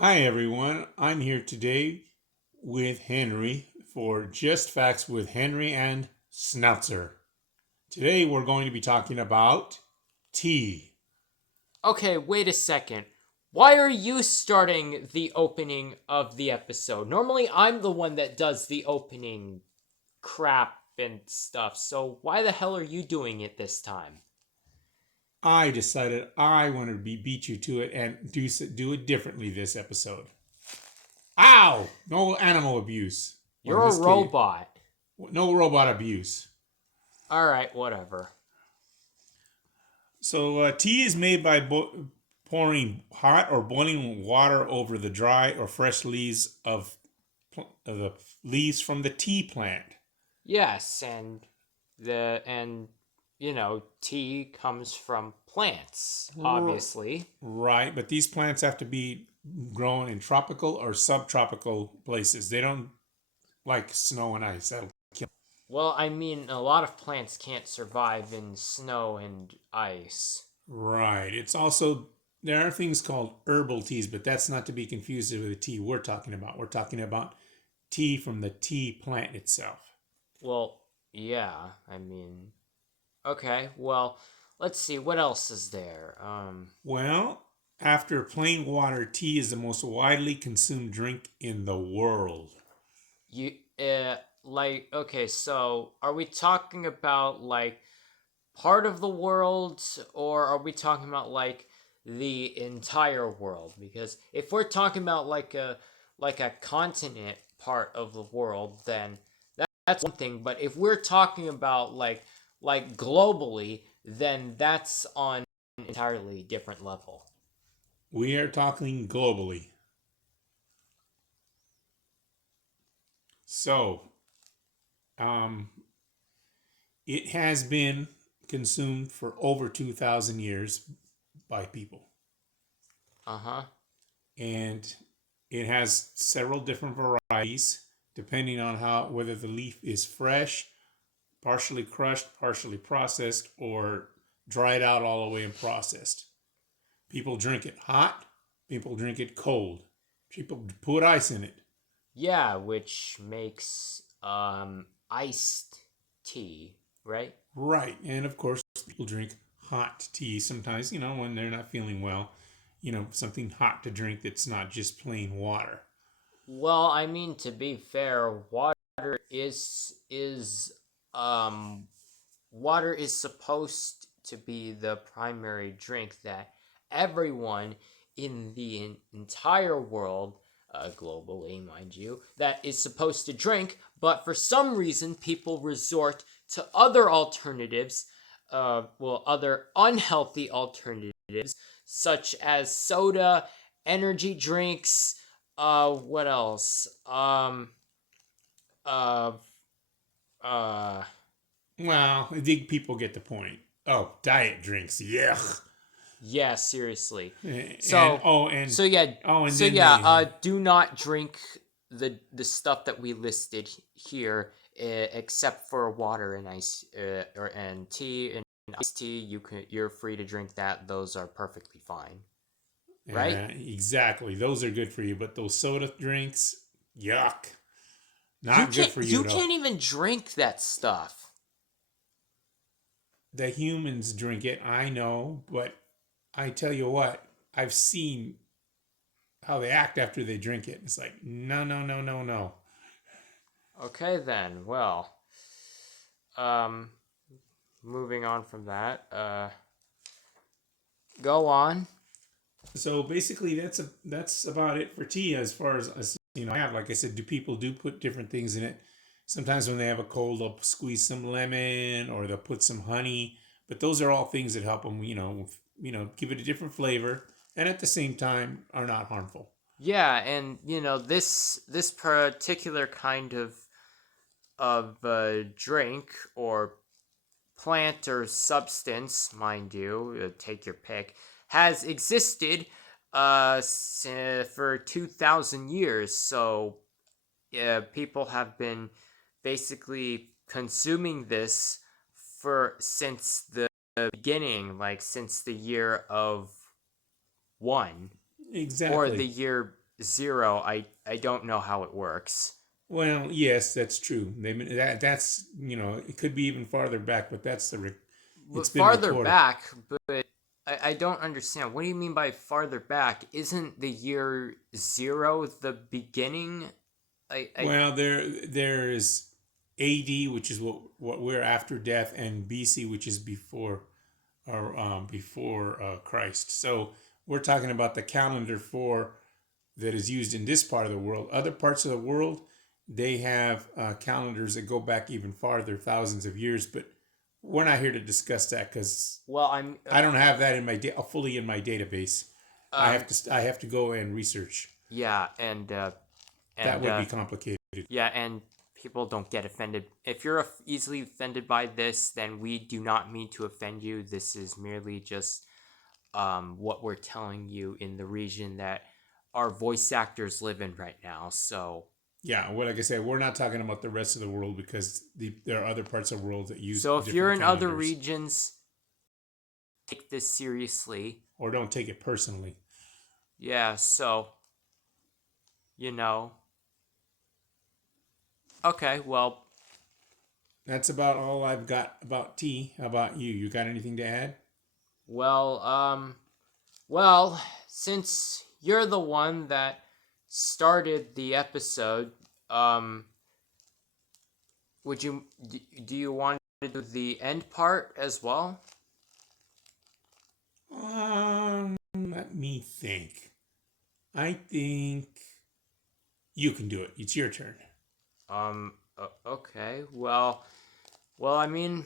Hi everyone, I'm here today with Henry for Just Facts with Henry and Snoutzer. Today we're going to be talking about tea. Okay, wait a second. Why are you starting the opening of the episode? Normally, I'm the one that does the opening crap and stuff, so why the hell are you doing it this time? I decided I wanted to beat you to it and do it differently this episode. Ow! No animal abuse. Or in You're a this case, robot. no robot abuse. Alright, whatever. So, tea is made by pouring hot or boiling water over the dry or fresh leaves of the leaves from the tea plant. Yes, and tea comes from plants, obviously. Right, but these plants have to be grown in tropical or subtropical places. They don't like snow and ice. That'll kill. Well, I mean, a lot of plants can't survive in snow and ice. Right. It's also there are things called herbal teas, but that's not to be confused with the tea we're talking about. We're talking about tea from the tea plant itself. Well, yeah, I mean, okay, well, let's see what else is there. Well, after plain water, tea is the most widely consumed drink in the world. You like okay, so are we talking about like part of the world or are we talking about like the entire world? Because if we're talking about like a continent part of the world, then that's one thing, but if we're talking about like globally, then that's on an entirely different level. We are talking globally. So, um, it has been consumed for over 2,000 years by people. Uh-huh. And it has several different varieties depending on how whether the leaf is fresh, partially crushed, partially processed, or dried out all the way and processed. People drink it hot, people drink it cold. People put ice in it. Yeah, which makes iced tea, right? Right. And of course, people drink hot tea sometimes, when they're not feeling well, something hot to drink that's not just plain water. Well, I mean to be fair, is um water is supposed to be the primary drink that everyone in the entire world, globally, mind you, that is supposed to drink. But for some reason, people resort to other alternatives, other unhealthy alternatives, such as soda, energy drinks. What else? Uh, uh, Well, I think people get the point. Oh, diet drinks. Yeah. Yeah, seriously. And So, oh and so yeah, oh and so then yeah. they Do not drink the stuff that we listed here, except for water and ice, and tea and iced tea. You're free to drink that. Those are perfectly fine, right? exactly, those are good for you, but those soda drinks, yuck. You Not good can't for you you at all. can't even drink that stuff. The humans drink it, I know, but I tell you what, I've seen how they act after they drink it. It's like, no, no, no, no, no. Okay then. Well, um, moving on from that. Go on. So basically, that's about it for tea as far as I have. Like I said, do people do put different things in it? Sometimes when they have a cold, they'll squeeze some lemon or they'll put some honey. But those are all things that help them, give it a different flavor and at the same time are not harmful. Yeah, and this particular kind of drink or plant or substance, mind you, take your pick, has existed for 2,000 years. So people have been basically consuming this for since the beginning, like since the year of one or the Exactly. year. zero, I don't know how it works. Well, yes, that's true. That's it could be even farther back, but But it's been farther recorded. back, but I don't understand. What do you mean by farther back? Isn't the year zero the beginning? I Well, there is AD, which is what we're after death, and BC, which is before Christ. So we're talking about the calendar for that is used in this part of the world. Other parts of the world, they have calendars that go back even farther, thousands of years. But we're not here to discuss that because well, I'm I don't have that in my fully in my database. um I have to go and research. yeah, That and would be complicated. yeah, and people don't get offended. If you're easily offended by this, then we do not mean to offend you. This is merely just what we're telling you in the region that our voice actors live in right now. So Yeah, well, like I said, we're not talking about the rest of the world because there are other parts of the world that use if you're different in other calendars. regions, take this seriously. Or don't take it personally. Yeah, so you know. Okay, well, That's about all I've got about tea. How about you? You got anything to add? well, well, since you're the one that started the episode, would you do you want to do the end part as well? Let me think. I think you can do it. It's your turn. Okay. Well, I mean,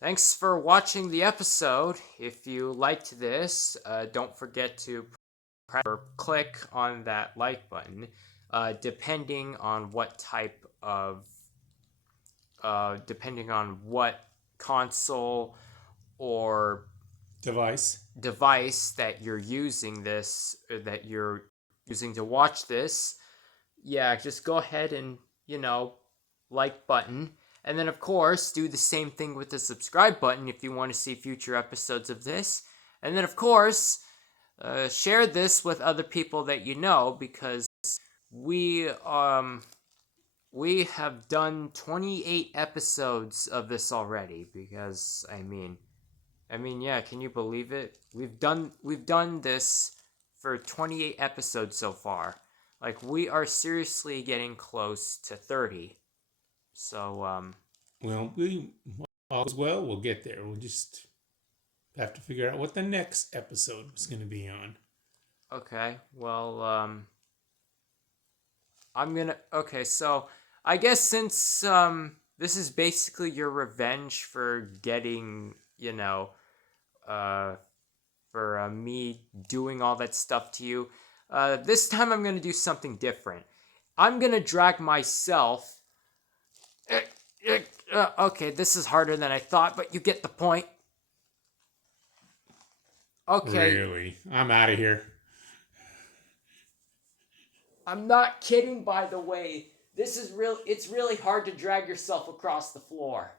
thanks for watching the episode. If you liked this, don't forget to press or click on that like button. Depending on what type of, depending on what console or Device. that you're using this, or that you're using to watch this, yeah, just go ahead and, like button. And then, of course, do the same thing with the subscribe button if you want to see future episodes of this. And then, of course, share this with other people that you know, because we we have done 28 episodes of this already. Because I mean, yeah, can you believe it? We've done this for 28 episodes so far. Like, we are seriously getting close to 30. So Well, all as well. We'll get there. We'll just have to figure out what the next episode is going to be on. okay. Well, so I guess since this is basically your revenge for getting, for me doing all that stuff to you, this time I'm going to do something different. I'm going to drag myself. Okay, this is harder than I thought, but you get the point. Okay. Really? I'm out of here. I'm not kidding, by the way. This is real. It's really hard to drag yourself across the floor.